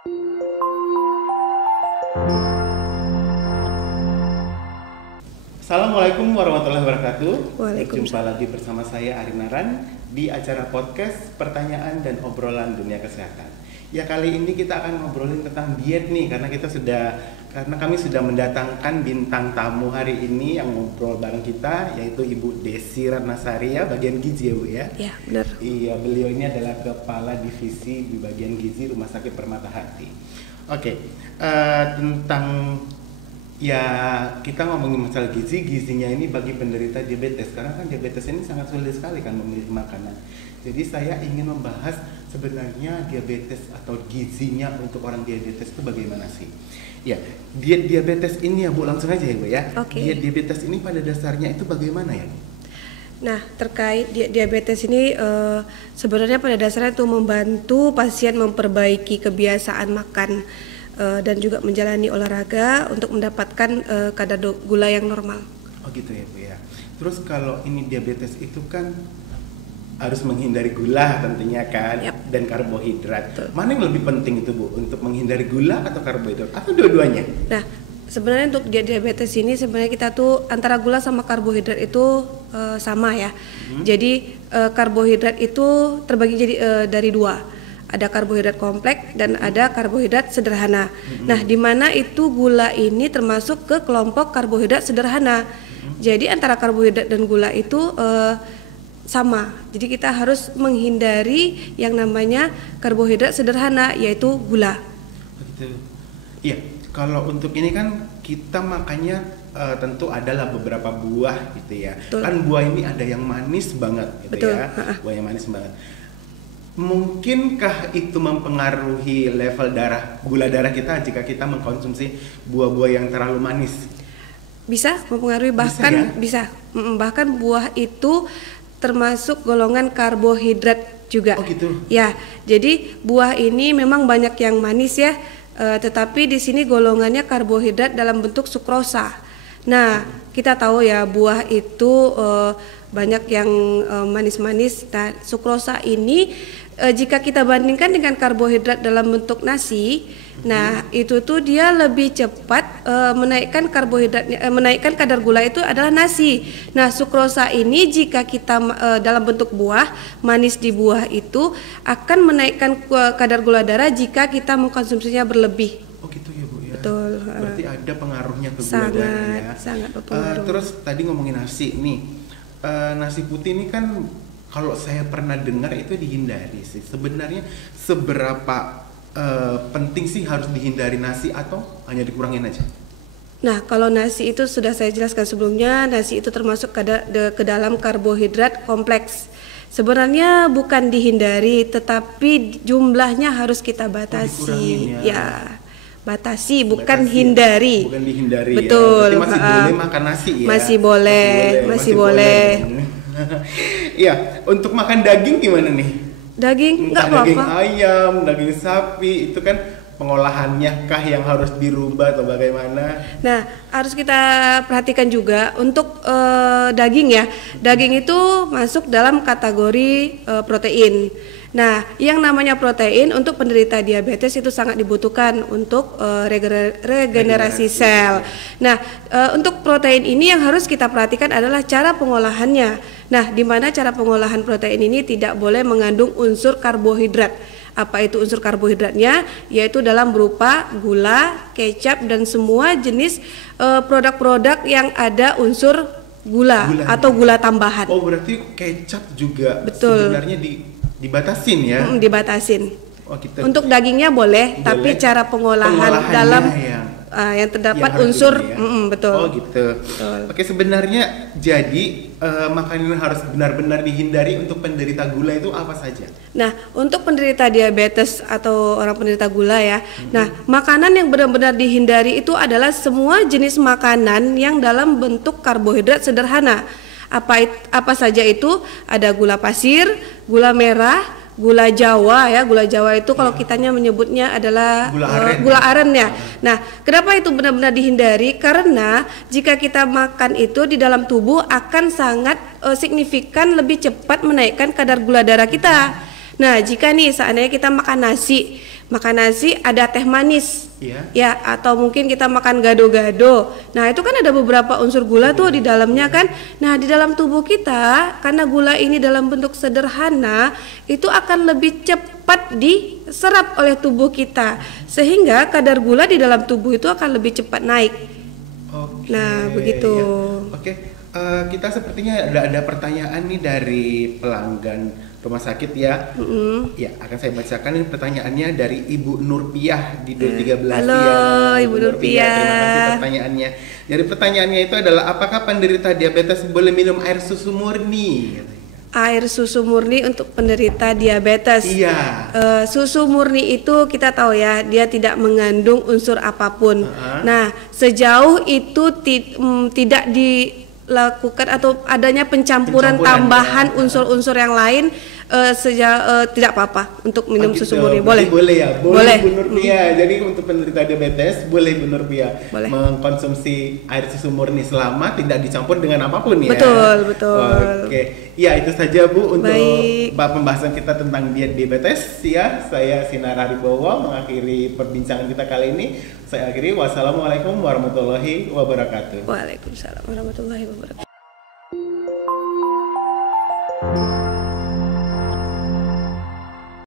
Assalamualaikum warahmatullahi wabarakatuh. Waalaikumsalam. Jumpa lagi bersama saya Arinaran di acara podcast Pertanyaan dan Obrolan Dunia Kesehatan. Ya, kali ini kita akan ngobrolin tentang diet nih, karena kami sudah mendatangkan bintang tamu hari ini yang ngobrol bareng kita, yaitu Ibu Desi Ratnasari, ya, bagian gizi ya Bu ya. Iya, benar. Iya, beliau ini adalah kepala divisi di bagian gizi Rumah Sakit Permata Hati. Oke, tentang ya, kita ngomongin masalah gizinya ini bagi penderita diabetes, karena kan diabetes ini sangat sulit sekali kan memilih makanan. Jadi saya ingin membahas sebenarnya diabetes atau gizinya untuk orang diabetes itu bagaimana sih? Ya, diet diabetes ini ya Bu, langsung aja ya Bu ya. Oke. Diet diabetes ini pada dasarnya itu bagaimana ya Bu? Nah, terkait diabetes ini sebenarnya pada dasarnya itu membantu pasien memperbaiki kebiasaan makan dan juga menjalani olahraga untuk mendapatkan kadar gula yang normal. Oh gitu ya Bu ya. Terus kalau ini diabetes itu kan harus menghindari gula tentunya kan. Yap. Dan karbohidrat. Betul. Mana yang lebih penting itu Bu, untuk menghindari gula atau karbohidrat atau dua-duanya? Nah, sebenarnya untuk diabetes ini sebenarnya kita tuh antara gula sama karbohidrat itu sama ya. Jadi karbohidrat itu terbagi jadi dari dua. Ada karbohidrat kompleks dan ada karbohidrat sederhana. Nah, di mana itu gula ini termasuk ke kelompok karbohidrat sederhana. Jadi antara karbohidrat dan gula itu sama. Jadi kita harus menghindari yang namanya karbohidrat sederhana, yaitu gula. Begitu. Iya, kalau untuk ini kan kita makannya tentu adalah beberapa buah gitu ya. Betul. Kan buah ini ada yang manis banget gitu. Betul. Ya. Buah yang manis banget. Mungkinkah itu mempengaruhi level gula darah kita jika kita mengkonsumsi buah-buah yang terlalu manis? Bisa mempengaruhi, bahkan bisa. Bahkan buah itu termasuk golongan karbohidrat juga. Oh gitu. Ya, jadi buah ini memang banyak yang manis ya, tetapi di sini golongannya karbohidrat dalam bentuk sukrosa. Nah, kita tahu ya buah itu banyak yang manis-manis. Nah, sukrosa ini jika kita bandingkan dengan karbohidrat dalam bentuk nasi, nah itu tuh dia lebih cepat menaikkan karbohidratnya, menaikkan kadar gula itu adalah nasi. Nah, sukrosa ini jika kita dalam bentuk buah, manis di buah itu akan menaikkan kadar gula darah jika kita mengkonsumsinya berlebih. Oh gitu ya Bu ya. Betul. Berarti ada pengaruhnya ke gula darah ya. Sangat berpengaruh. Terus tadi ngomongin nasi nih, nasi putih ini kan kalau saya pernah dengar itu dihindari sih. Sebenarnya seberapa penting sih harus dihindari nasi atau hanya dikurangin aja? Nah, kalau nasi itu sudah saya jelaskan sebelumnya, nasi itu termasuk ke dalam karbohidrat kompleks. Sebenarnya bukan dihindari, tetapi jumlahnya harus kita batasi. Ya, batasi, bukan hindari. Bukan dihindari. Betul. Ya. Berarti masih boleh makan nasi ya? Masih boleh. Iya, untuk makan daging gimana nih? Daging nggak apa-apa. Daging ayam, daging sapi, itu kan pengolahannya kah yang harus dirubah atau bagaimana? Nah, harus kita perhatikan juga untuk daging ya. Daging itu masuk dalam kategori protein. Nah, yang namanya protein untuk penderita diabetes itu sangat dibutuhkan untuk regenerasi sel. Nah, untuk protein ini yang harus kita perhatikan adalah cara pengolahannya. Nah, di mana cara pengolahan protein ini tidak boleh mengandung unsur karbohidrat. Apa itu unsur karbohidratnya? Yaitu dalam berupa gula, kecap, dan semua jenis produk-produk yang ada unsur gula atau gula tambahan. Oh, berarti kecap juga betul. Sebenarnya dibatasin ya? Dibatasin. Oh, gitu. Untuk dagingnya boleh, tapi cara pengolahan dalam yang terdapat unsur betul. Oh gitu. Betul. Oke, sebenarnya jadi makanan yang harus benar-benar dihindari untuk penderita gula itu apa saja? Nah, untuk penderita diabetes atau orang penderita gula ya. Nah, makanan yang benar-benar dihindari itu adalah semua jenis makanan yang dalam bentuk karbohidrat sederhana. Apa saja itu? Ada gula pasir, gula merah, gula Jawa ya. Gula Jawa itu kalau kitanya menyebutnya adalah gula aren ya. Nah, kenapa itu benar-benar dihindari? Karena jika kita makan itu di dalam tubuh akan sangat signifikan lebih cepat menaikkan kadar gula darah kita. Nah, jika nih seandainya kita makan nasi, makan nasi ada teh manis. Iya. Ya, atau mungkin kita makan gado-gado. Nah, itu kan ada beberapa unsur gula tuh di dalamnya kan. Nah, di dalam tubuh kita karena gula ini dalam bentuk sederhana, itu akan lebih cepat diserap oleh tubuh kita. Sehingga kadar gula di dalam tubuh itu akan lebih cepat naik. Oke. Nah, begitu. Ya. Oke. Kita sepertinya ada pertanyaan nih dari pelanggan rumah sakit ya. Ya, akan saya bacakan ini pertanyaannya dari Ibu Nurpiah di 13 Halo, ya. Ibu Nurpiah. Terima kasih pertanyaannya. Jadi pertanyaannya itu adalah apakah penderita diabetes boleh minum air susu murni? Air susu murni untuk penderita diabetes. Iya. Susu murni itu kita tahu ya, dia tidak mengandung unsur apapun. Nah, sejauh itu tidak dilakukan atau adanya pencampuran tambahan unsur-unsur yang lain, tidak apa-apa untuk minum susu murni. Boleh. Boleh ya. Boleh. Bu Nurpiah. Jadi untuk penderita diabetes boleh Bu Nurpiah Boleh. mengkonsumsi air susu murni selama tidak dicampur dengan apapun ya. Betul. Oke. Ya, itu saja Bu untuk Baik. pembahasan kita tentang diabetes ya. Saya Sinar Haribowo mengakhiri perbincangan kita kali ini. Saya akhiri. Wassalamualaikum warahmatullahi wabarakatuh. Waalaikumsalam warahmatullahi wabarakatuh.